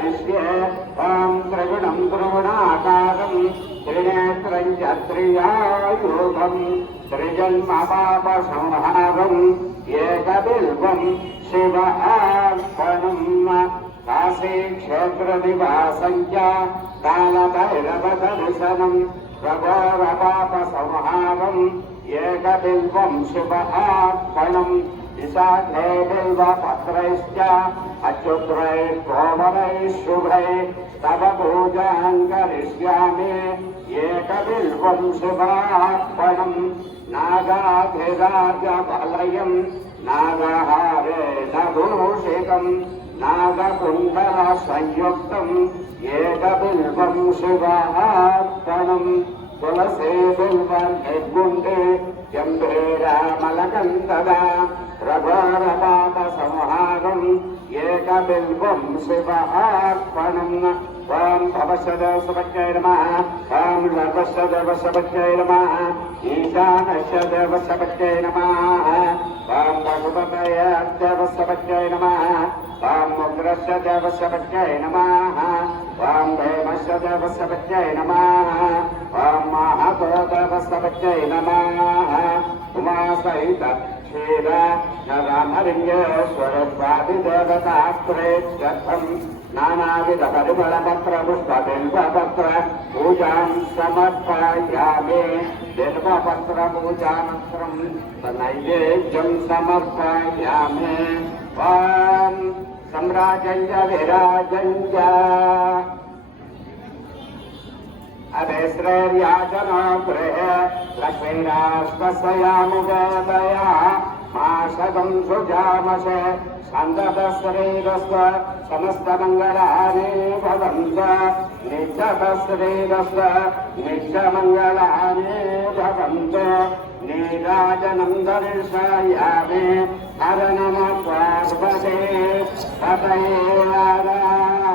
करिष्ये ॐ त्रिगुणं त्रिगुणाकारं त्रिनेत्रं च त्रियायुधं त्रिजन्मपापसंहारम् एकबिल्वं शिव अर्पणम् काशी क्षेत्रनिवासं च कालभैरवदर्शनं प्रघोरपापसंहारम् एकबिल्वं शिव अर्पणम् विशाखे बिल्वपत्रैश्च अच्युत्रैः कोमलैः शुभैः तव पूजां करिष्यामि एकबिल्वं शिवार्पणम् नागाधिराजवलयं नागहारेण भूषितम् नागकुण्डलसंयुक्तम् एकबिल्वं शिवार्पणम् तुलसी बिल्वनिर्गुण्डे जम्भीरामलकन्ददा प्रघोरपापसंहारम् एकबिल्वं शिवार्पणम् ॐ भवशदेवसभज्ञै नमः ॐ सर्वशदेवसभज्ञै नमः ईशानशदेवसभज्ञै नमः ॐ भगवतयदेवसभज्ञै नमः ॐ उग्रशदेवसभज्ञै नमः ॐ भैमशदेवसभज्ञै नमः ॐ महादेवसभज्ञै नमः उमासहित क्षीर नरमलिङ्गेश्वरस्वादिदेवतात्रेत्यर्थम् नानाविध परिमलपत्र पुष्पबिल्वपत्र पूजां समर्पयामि बिल्वपत्र पूजानन्तरं नैवेद्यं समर्पयामि ॐ सम्राजञ्च विराजञ्च अभेश्रेर्याजनो गृहे लक्ष्मीराष्ट्रस्वयामुदया माशगं सुजामसे छन्दतश्रीरस्व समस्तमङ्गलानि भवन्तु नित्यतश्रीरस्व नित्यमङ्गलानि भवन्तु नीराजनं दर्शयामि हर नमः पार्वते पतये हर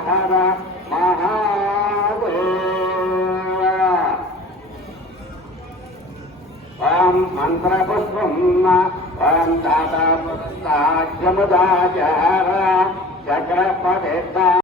हर महादेव ॐ मन्त्रपुष्पम् ॐ दाता पुस्ताज्यमुदाचार चक्रपदेता